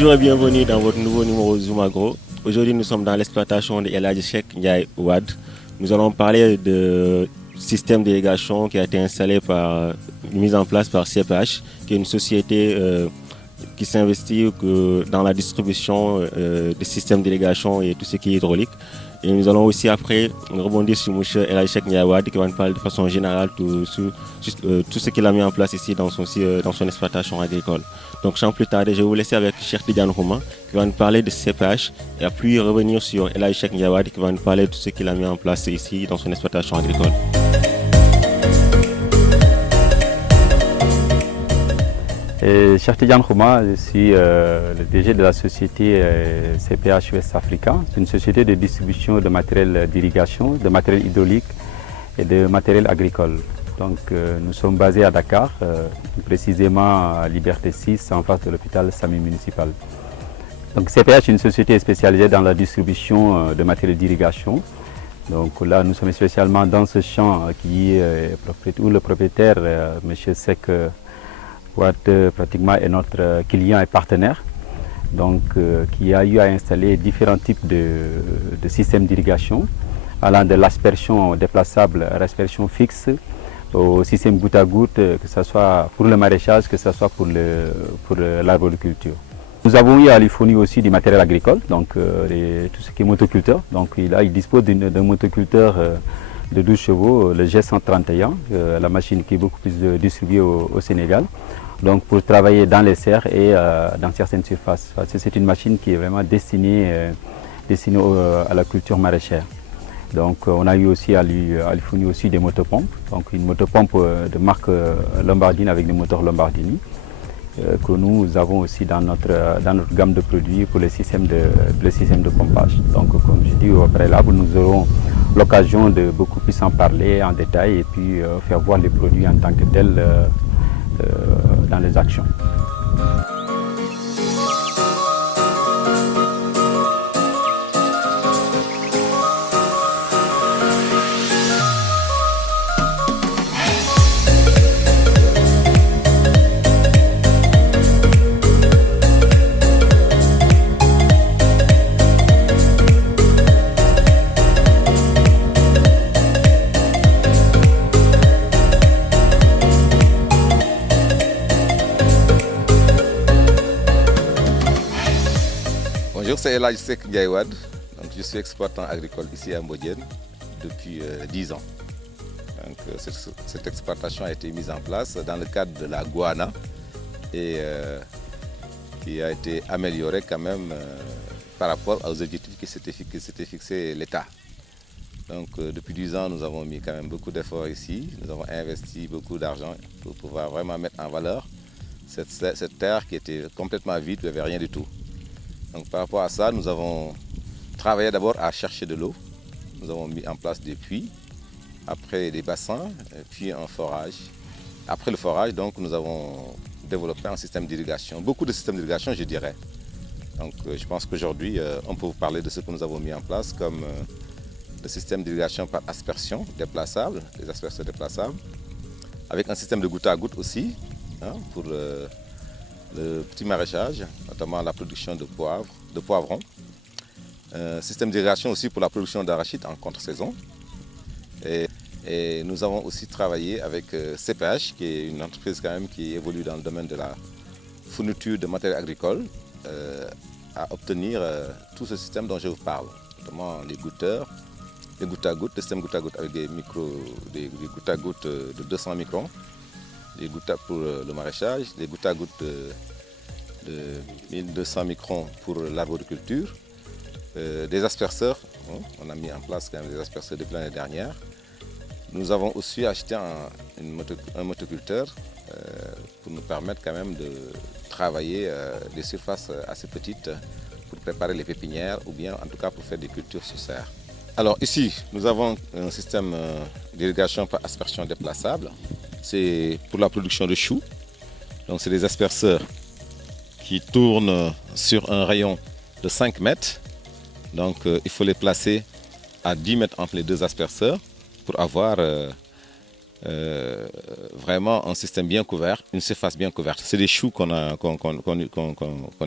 Bonjour et bienvenue dans votre nouveau numéro de Zoom Agro. Aujourd'hui, nous sommes dans l'exploitation de El Hadji Cheikh Ndiaye Wade. Nous allons parler de système d'irrigation qui a été installé mis en place par CPH, qui est une société qui s'investit dans la distribution des systèmes d'irrigation et tout ce qui est hydraulique. Et nous allons aussi après rebondir sur M. El Hadji Cheikh Ndiaye Wade qui va nous parler de façon générale tout ce qu'il a mis en place ici dans son exploitation agricole. Donc sans plus tarder, je vais vous laisser avec Cheikh Tidiane Rouma qui va nous parler de CPH et puis revenir sur El Hadji Cheikh Ndiaye Wade qui va nous parler de tout ce qu'il a mis en place ici dans son exploitation agricole. Cheikh Tidiane Rouma, je suis le DG de la société CPH West Africa. C'est une société de distribution de matériel d'irrigation, de matériel hydraulique et de matériel agricole. Donc, nous sommes basés à Dakar, précisément à Liberté 6, en face de l'hôpital Sami municipal. Donc, CPH est une société spécialisée dans la distribution de matériel d'irrigation. Donc là, nous sommes spécialement dans ce champ où le propriétaire, M. Sek Wade, pratiquement est notre client et partenaire, donc qui a eu à installer différents types de systèmes d'irrigation, allant de l'aspersion déplaçable à l'aspersion fixe, au système goutte à goutte, que ce soit pour le maraîchage, que ce soit pour l'arboriculture. Nous avons eu à lui fournir aussi du matériel agricole, donc tout ce qui est motoculteur. Donc il dispose d'un motoculteur de 12 chevaux, le G131, la machine qui est beaucoup plus distribuée au Sénégal. Donc pour travailler dans les serres et dans certaines surfaces. C'est une machine qui est vraiment destinée à la culture maraîchère. Donc on a eu aussi à lui fournir aussi des motopompes. Donc une motopompe de marque Lombardini avec des moteurs Lombardini que nous avons aussi dans notre gamme de produits pour le système de pompage. Donc comme je dis au préalable, nous aurons l'occasion de beaucoup plus en parler en détail et puis faire voir les produits en tant que tels dans les actions. Bonjour, c'est El Hadji Cheikh Ndiaye Wade. Donc, je suis exploitant agricole ici à Mbodiène depuis 10 ans. Donc, cette exploitation a été mise en place dans le cadre de la Guana et qui a été améliorée quand même par rapport aux objectifs que s'était fixé l'État. Donc depuis 10 ans, nous avons mis quand même beaucoup d'efforts ici. Nous avons investi beaucoup d'argent pour pouvoir vraiment mettre en valeur cette terre qui était complètement vide, il n'y avait rien du tout. Donc par rapport à ça, nous avons travaillé d'abord à chercher de l'eau. Nous avons mis en place des puits, après des bassins, puis un forage. Après le forage, donc, nous avons développé un système d'irrigation, beaucoup de systèmes d'irrigation, je dirais. Donc je pense qu'aujourd'hui, on peut vous parler de ce que nous avons mis en place comme le système d'irrigation par aspersion déplaçable, les asperseurs déplaçables, avec un système de goutte à goutte aussi, pour le petit maraîchage, notamment la production de poivrons. Système d'irrigation aussi pour la production d'arachides en contre-saison. Et nous avons aussi travaillé avec CPH, qui est une entreprise quand même qui évolue dans le domaine de la fourniture de matériel agricole, à obtenir tout ce système dont je vous parle, notamment les goûteurs, les gouttes à gouttes, le système goutte à goutte avec des gouttes à gouttes de 200 microns, les gouttes pour le maraîchage, les gouttes à gouttes de 1200 microns pour l'arboriculture, des asperceurs, on a mis en place quand même des asperceurs depuis l'année dernière. Nous avons aussi acheté un motoculteur pour nous permettre quand même de travailler des surfaces assez petites pour préparer les pépinières ou bien en tout cas pour faire des cultures sous serre. Alors ici, nous avons un système d'irrigation par aspersion déplaçable. C'est pour la production de choux. Donc c'est des asperceurs qui tournent sur un rayon de 5 mètres. Donc il faut les placer à 10 mètres entre les deux asperceurs pour avoir vraiment un système bien couvert, une surface bien couverte. C'est des choux qu'on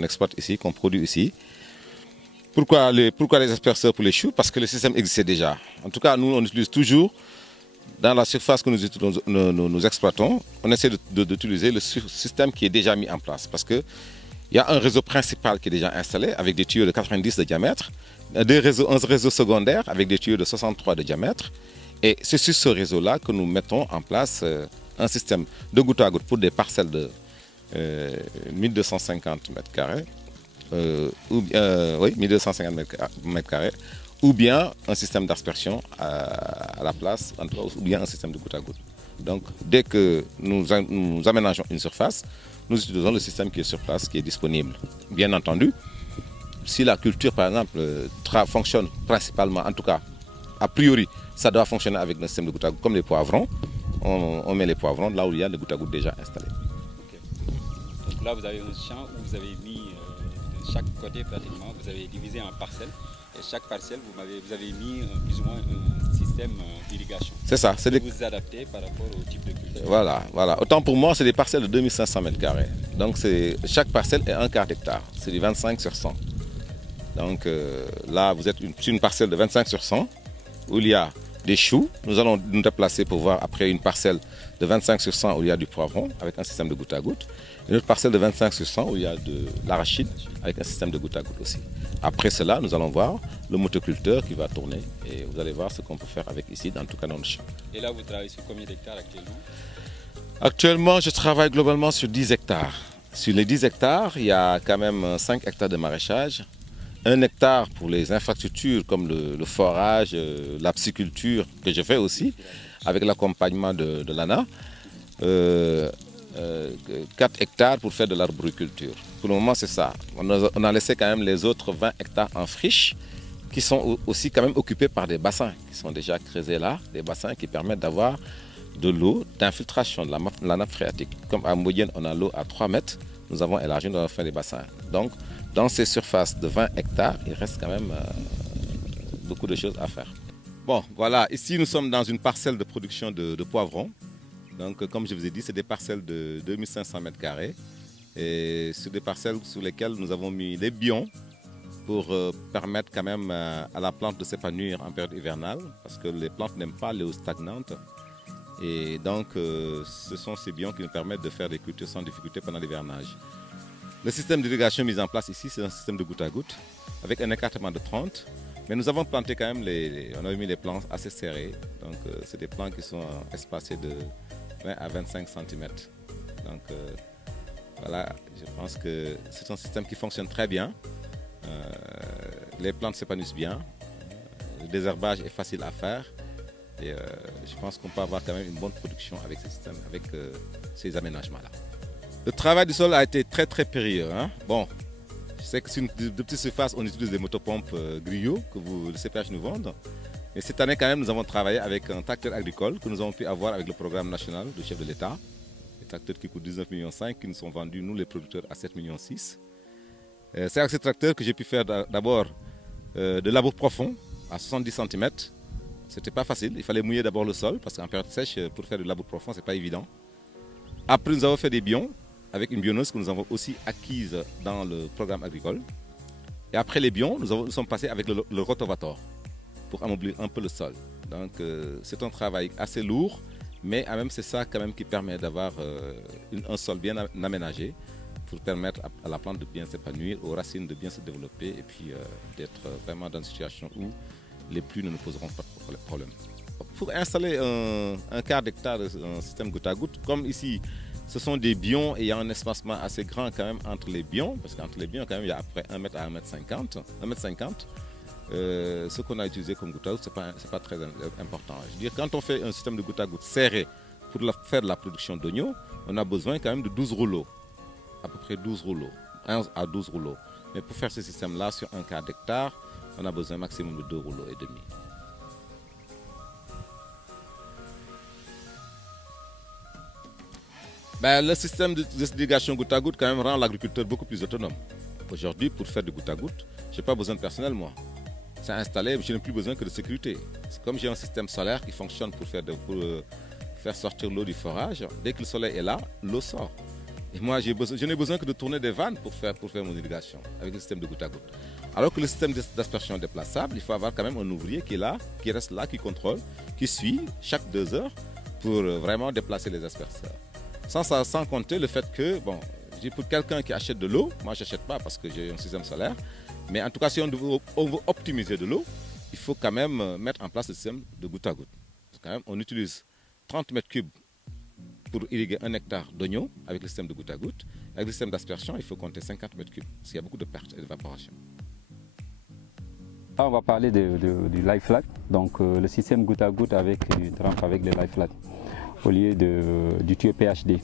exploite ici, qu'on produit ici. Pourquoi les asperceurs pour les choux? Parce que le système existait déjà. En tout cas, nous, on utilise toujours, dans la surface que nous exploitons, on essaie d'utiliser le système qui est déjà mis en place. Parce qu'il y a un réseau principal qui est déjà installé avec des tuyaux de 90 de diamètre, un réseau secondaire avec des tuyaux de 63 de diamètre. Et c'est sur ce réseau-là que nous mettons en place un système de goutte à goutte pour des parcelles de 1250 mètres carrés. Oui, 1250 mètres carrés, ou bien un système d'aspersion à la place, ou bien un système de goutte à goutte. Donc, dès que nous aménageons une surface, nous utilisons le système qui est sur place, qui est disponible. Bien entendu, si la culture, par exemple, fonctionne principalement, en tout cas, a priori, ça doit fonctionner avec un système de goutte à goutte, comme les poivrons. On met les poivrons là où il y a le goutte à goutte déjà installé. Okay. Donc là, vous avez un champ où vous avez mis de chaque côté pratiquement, vous avez divisé en parcelles. Et chaque parcelle, vous avez mis plus ou moins un système d'irrigation. C'est ça. Vous adaptez par rapport au type de culture. Voilà. Autant pour moi, c'est des parcelles de 2500 mètres carrés. Donc chaque parcelle est un quart d'hectare. C'est du 25 sur 100. Donc là, vous êtes sur une parcelle de 25 sur 100 où il y a des choux. Nous allons nous déplacer pour voir après une parcelle de 25 sur 100 où il y a du poivron avec un système de goutte à goutte. Une autre parcelle de 25 sur 100 où il y a de l'arachide avec un système de goutte à goutte aussi. Après cela, nous allons voir le motoculteur qui va tourner et vous allez voir ce qu'on peut faire avec ici, en tout cas dans le champ. Et là, vous travaillez sur combien d'hectares actuellement? Actuellement, je travaille globalement sur 10 hectares. Sur les 10 hectares, il y a quand même 5 hectares de maraîchage. 1 hectare pour les infrastructures comme le forage, la pisciculture que je fais aussi avec l'accompagnement de l'ANA. 4 hectares pour faire de l'arboriculture. Pour le moment, c'est ça. On a laissé quand même les autres 20 hectares en friche qui sont aussi quand même occupés par des bassins qui sont déjà creusés là, des bassins qui permettent d'avoir de l'eau, d'infiltration de la nappe phréatique. Comme à Mbodiène, on a l'eau à 3 mètres, nous avons élargi, nous avons fait des bassins. Donc, dans ces surfaces de 20 hectares, il reste quand même beaucoup de choses à faire. Bon, voilà, ici nous sommes dans une parcelle de production de poivrons. Donc, comme je vous ai dit, c'est des parcelles de 2500 mètres carrés. Et c'est des parcelles sur lesquelles nous avons mis des bions pour permettre quand même à la plante de s'épanouir en période hivernale, parce que les plantes n'aiment pas l'eau stagnante. Et donc, ce sont ces bions qui nous permettent de faire des cultures sans difficulté pendant l'hivernage. Le système d'irrigation mis en place ici, c'est un système de goutte à goutte, avec un écartement de 30. Mais nous avons planté quand même, on a mis les plants assez serrés. Donc, c'est des plants qui sont espacés de 20 à 25 cm. Donc, voilà, je pense que c'est un système qui fonctionne très bien. Les plantes s'épanouissent bien. Le désherbage est facile à faire. Et je pense qu'on peut avoir quand même une bonne production avec ce système, avec ces aménagements-là. Le travail du sol a été très très périlleux. Hein? Bon, je sais que sur de petites surfaces, on utilise des motopompes Griot que le CPH nous vend. Mais cette année, quand même, nous avons travaillé avec un tracteur agricole que nous avons pu avoir avec le programme national du chef de l'État. Des tracteurs qui coûtent 19,5 millions qui nous sont vendus, nous les producteurs, à 7,6 millions. C'est avec ce tracteur que j'ai pu faire d'abord de labour profond à 70 cm. C'était pas facile, il fallait mouiller d'abord le sol parce qu'en période sèche, pour faire du labour profond, c'est pas évident. Après, nous avons fait des bions avec une bionneuse que nous avons aussi acquise dans le programme agricole. Et après les bions, nous sommes passés avec le rotavator pour amoublir un peu le sol. Donc c'est un travail assez lourd, mais même c'est ça quand même qui permet d'avoir un sol bien aménagé pour permettre à la plante de bien s'épanouir, aux racines de bien se développer et puis d'être vraiment dans une situation où les pluies ne nous poseront pas de problème. Pour installer un quart d'hectare un système goutte à goutte, comme ici, ce sont des bions et il y a un espacement assez grand quand même entre les bions, parce qu'entre les bions, quand même, il y a après 1 mètre à 1,50 m. Ce qu'on a utilisé comme goutte à goutte, ce n'est pas très important. Je veux dire, quand on fait un système de goutte à goutte serré pour faire de la production d'oignons, on a besoin quand même de 12 rouleaux, à peu près 12 rouleaux, 11 à 12 rouleaux. Mais pour faire ce système-là sur un quart d'hectare, on a besoin maximum de 2 rouleaux et demi. Le système d'irrigation goutte à goutte quand même rend l'agriculteur beaucoup plus autonome. Aujourd'hui, pour faire du goutte à goutte, je n'ai pas besoin de personnel, moi. C'est installé, je n'ai plus besoin que de sécurité. C'est comme j'ai un système solaire qui fonctionne pour faire sortir l'eau du forage. Dès que le soleil est là, l'eau sort. Et moi, je n'ai besoin que de tourner des vannes pour faire mon irrigation avec le système de goutte à goutte. Alors que le système d'aspersion déplaçable, il faut avoir quand même un ouvrier qui est là, qui reste là, qui contrôle, qui suit chaque 2 heures pour vraiment déplacer les asperceurs. Sans compter le fait que, bon, pour quelqu'un qui achète de l'eau, moi je n'achète pas parce que j'ai un système solaire, mais en tout cas si on veut optimiser de l'eau, il faut quand même mettre en place le système de goutte à goutte. Parce que quand même, on utilise 30 mètres cubes pour irriguer 1 hectare d'oignons avec le système de goutte à goutte. Avec le système d'aspersion, il faut compter 50 mètres cubes parce qu'il y a beaucoup de pertes et d'évaporation. Là, on va parler du lie flat, donc le système goutte à goutte avec une trempe avec le lie flat au lieu du tuyau PHD.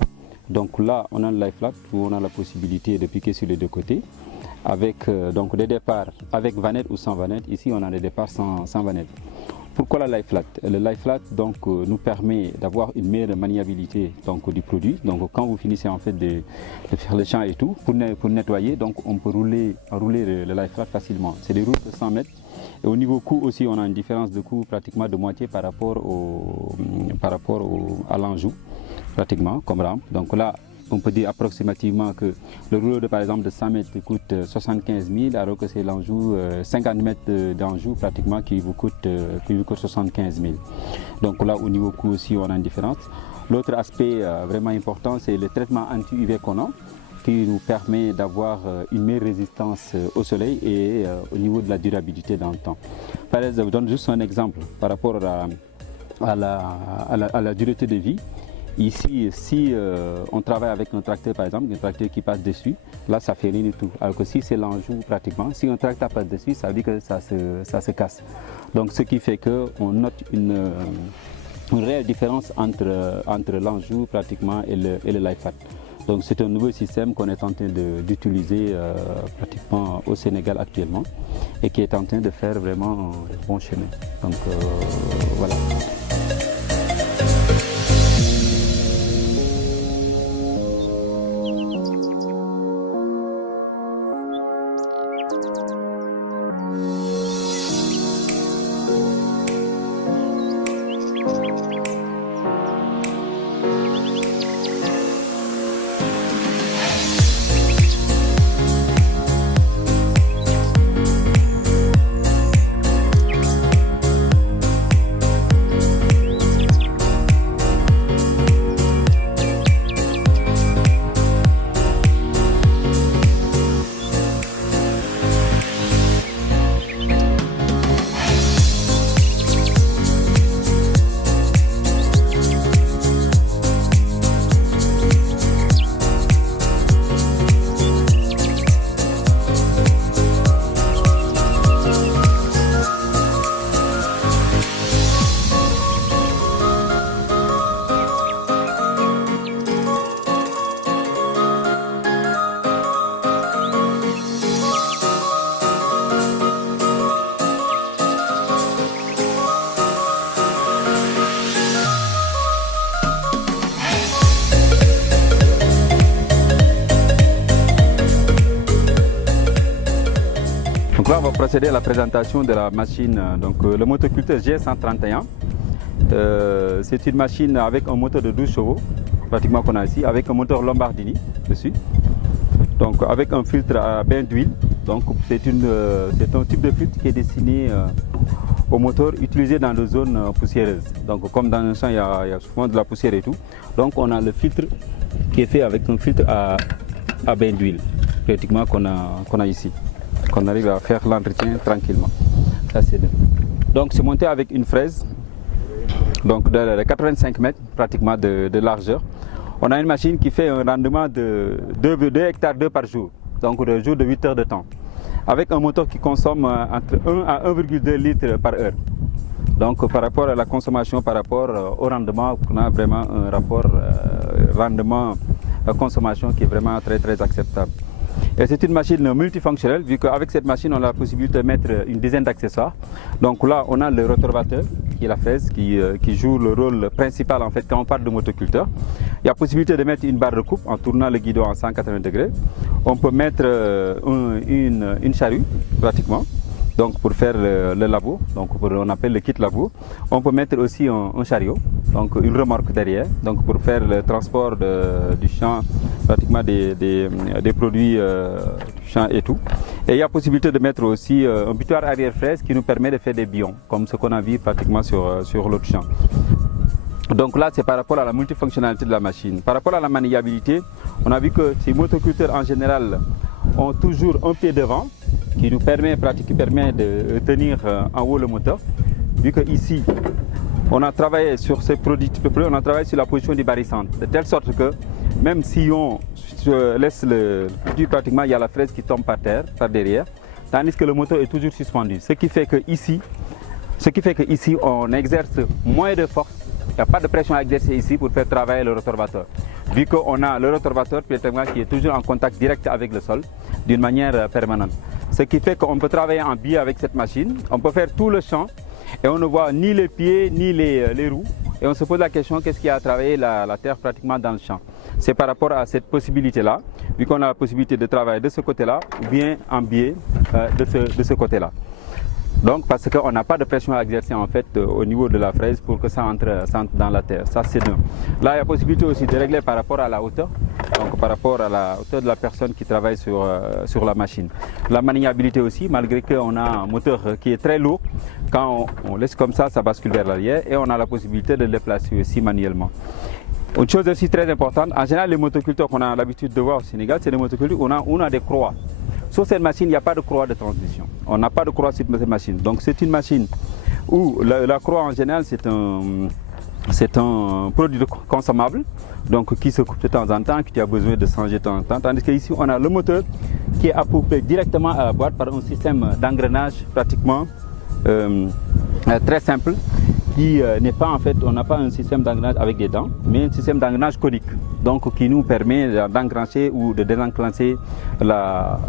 Donc là, on a le lie flat où on a la possibilité de piquer sur les 2 côtés avec donc des départs avec vanette ou sans vanette. Ici, on a des départs sans vanette. Pourquoi la lie flat? Le lie flat donc, nous permet d'avoir une meilleure maniabilité donc, du produit. Donc quand vous finissez en fait de faire le champ et tout, pour nettoyer, donc on peut rouler le lie flat facilement. C'est des routes de 100 mètres. Et au niveau coût aussi, on a une différence de coût pratiquement de moitié par rapport à l'Anjou, pratiquement comme rampe. Donc là, on peut dire approximativement que le rouleau par exemple de 100 mètres coûte 75 000, alors que c'est l'Anjou, 50 mètres d'Anjou pratiquement qui vous coûte 75 000. Donc là, au niveau coût aussi, on a une différence. L'autre aspect vraiment important, c'est le traitement anti-UV qu'on a, qui nous permet d'avoir une meilleure résistance au soleil et au niveau de la durabilité dans le temps. Par exemple, je donne juste un exemple par rapport à la durée de vie. Ici, si on travaille avec un tracteur par exemple, un tracteur qui passe dessus, là ça fait rien du tout. Alors que si c'est l'Anjou pratiquement, si un tracteur passe dessus, ça veut dire que ça se casse. Donc ce qui fait qu'on note une réelle différence entre l'Anjou pratiquement et le lie flat. Donc c'est un nouveau système qu'on est en train d'utiliser pratiquement au Sénégal actuellement et qui est en train de faire vraiment un bon chemin. Donc voilà. Donc là, on va procéder à la présentation de la machine, donc le motoculteur G131. C'est une machine avec un moteur de 12 chevaux, pratiquement qu'on a ici, avec un moteur Lombardini dessus. Donc avec un filtre à bain d'huile. Donc c'est un type de filtre qui est destiné au moteur utilisé dans les zones poussiéreuses. Donc comme dans un champ, il y a souvent de la poussière et tout. Donc on a le filtre qui est fait avec un filtre à bain d'huile, pratiquement qu'on a ici. Qu'on arrive à faire l'entretien tranquillement. Ça, c'est bien. Donc c'est monté avec une fraise donc de 85 mètres pratiquement de largeur. On a une machine qui fait un rendement de 2 hectares 2 par jour, donc de jour de 8 heures de temps, avec un moteur qui consomme entre 1 à 1,2 litres par heure. Donc par rapport à la consommation, par rapport au rendement, on a vraiment un rapport rendement-consommation qui est vraiment très acceptable. Et c'est une machine multifonctionnelle, vu qu'avec cette machine, on a la possibilité de mettre une dizaine d'accessoires. Donc là, on a le rotorvateur, qui est la fraise, qui joue le rôle principal en fait quand on parle de motoculteur. Il y a possibilité de mettre une barre de coupe en tournant le guidon en 180 degrés. On peut mettre une charrue, pratiquement, donc pour faire le labo, donc on appelle le kit labo. On peut mettre aussi un chariot, donc une remorque derrière, donc pour faire le transport du champ, pratiquement des produits du champ et tout. Et il y a possibilité de mettre aussi un butoir arrière fraise qui nous permet de faire des bions, comme ce qu'on a vu pratiquement sur l'autre champ. Donc là, c'est par rapport à la multifonctionnalité de la machine. Par rapport à la maniabilité, on a vu que ces motoculteurs en général ont toujours un pied devant qui nous permet de tenir en haut le moteur. Vu qu'ici, on a travaillé sur ces produits, on a travaillé sur la position du barycentre, de telle sorte que même si on laisse le produit, pratiquement il y a la fraise qui tombe par terre, par derrière, tandis que le moteur est toujours suspendu. Ce qui fait que ici on exerce moins de force. Il n'y a pas de pression à exercer ici pour faire travailler le rotorvateur. Vu qu'on a le rotorvateur qui est toujours en contact direct avec le sol d'une manière permanente. Ce qui fait qu'on peut travailler en biais avec cette machine, on peut faire tout le champ et on ne voit ni les pieds ni les roues. Et on se pose la question, qu'est-ce qui a travaillé la terre pratiquement dans le champ? C'est par rapport à cette possibilité-là, vu qu'on a la possibilité de travailler de ce côté-là ou bien en biais de ce côté-là. Donc parce qu'on n'a pas de pression à exercer en fait au niveau de la fraise pour que ça entre dans la terre, ça c'est d'un. Là il y a possibilité aussi de régler par rapport à la hauteur, donc par rapport à la hauteur de la personne qui travaille sur la machine. La maniabilité aussi, malgré qu'on a un moteur qui est très lourd, quand on laisse comme ça bascule vers l'arrière et on a la possibilité de le déplacer aussi manuellement. Une chose aussi très importante, en général les motoculteurs qu'on a l'habitude de voir au Sénégal, c'est des motoculteurs où on a des croix. Sur cette machine, il n'y a pas de croix de transmission. On n'a pas de croix sur cette machine. Donc c'est une machine où la croix en général c'est un produit consommable, donc qui se coupe de temps en temps, qui a besoin de changer de temps en temps. Tandis qu'ici on a le moteur qui est accouplé directement à la boîte par un système d'engrenage pratiquement très simple, qui n'est pas en fait, on n'a pas un système d'engrenage avec des dents, mais un système d'engrenage conique, donc qui nous permet d'enclencher ou de désenclencher la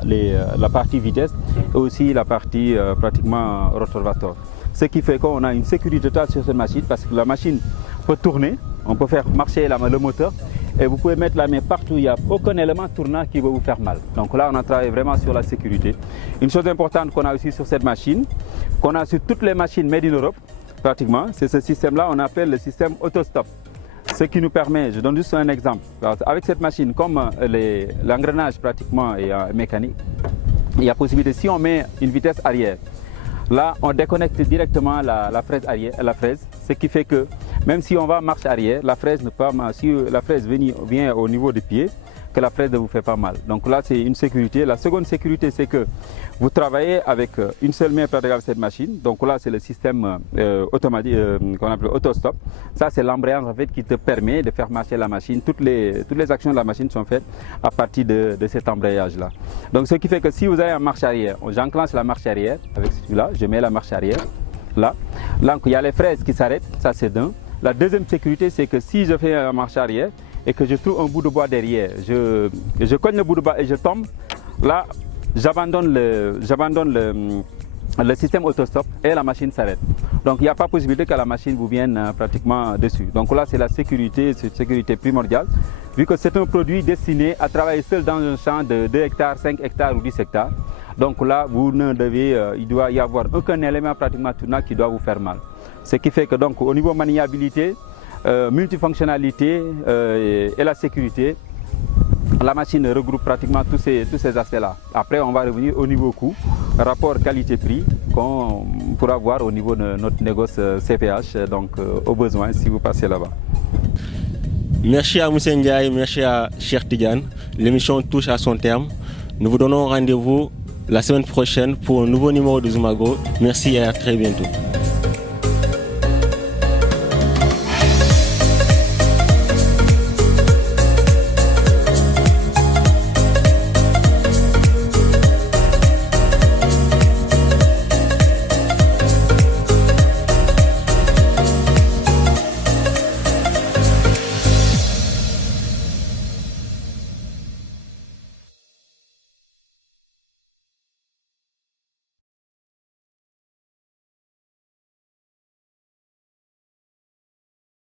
partie vitesse et aussi la partie pratiquement rotorvateur. Ce qui fait qu'on a une sécurité totale sur cette machine parce que la machine peut tourner, on peut faire marcher le moteur et vous pouvez mettre la main partout, il n'y a aucun élément tournant qui va vous faire mal. Donc là on a travaillé vraiment sur la sécurité. Une chose importante qu'on a aussi sur cette machine, qu'on a sur toutes les machines made in Europe, pratiquement, c'est ce système-là, on appelle le système auto-stop. Ce qui nous permet, je donne juste un exemple, avec cette machine, comme l'engrenage pratiquement est mécanique, il y a possibilité, si on met une vitesse arrière, là on déconnecte directement la fraise arrière, ce qui fait que même si on va marche arrière, la fraise ne peut pas, si la fraise vient au niveau des pieds, que la fraise ne vous fait pas mal. Donc là c'est une sécurité. La seconde sécurité c'est que vous travaillez avec une seule main avec cette machine. Donc là c'est le système automatique qu'on appelle auto-stop. Ça c'est l'embrayage en fait qui te permet de faire marcher la machine. Toutes les actions de la machine sont faites à partir de cet embrayage là. Donc ce qui fait que si vous avez en marche arrière, j'enclenche la marche arrière avec celui-là, je mets la marche arrière là. Donc il y a les fraises qui s'arrêtent, ça c'est d'un. La deuxième sécurité c'est que si je fais en marche arrière et que je trouve un bout de bois derrière, je cogne le bout de bois et je tombe, là j'abandonne le système autostop et la machine s'arrête. Donc il n'y a pas possibilité que la machine vous vienne pratiquement dessus. Donc là c'est la sécurité, c'est une sécurité primordiale, vu que c'est un produit destiné à travailler seul dans un champ de 2 hectares, 5 hectares ou 10 hectares. Donc là il doit y avoir aucun élément pratiquement tournant qui doit vous faire mal. Ce qui fait que donc au niveau maniabilité, multifonctionnalité et la sécurité, la machine regroupe pratiquement tous ces aspects-là. Après, on va revenir au niveau coût, rapport qualité-prix qu'on pourra voir au niveau de notre négoce CPH, donc au besoin si vous passez là-bas. Merci à Moussa Ndiaye, merci à Cheikh Tidiane. L'émission touche à son terme. Nous vous donnons rendez-vous la semaine prochaine pour un nouveau numéro de Zoom Agro. Merci et à très bientôt.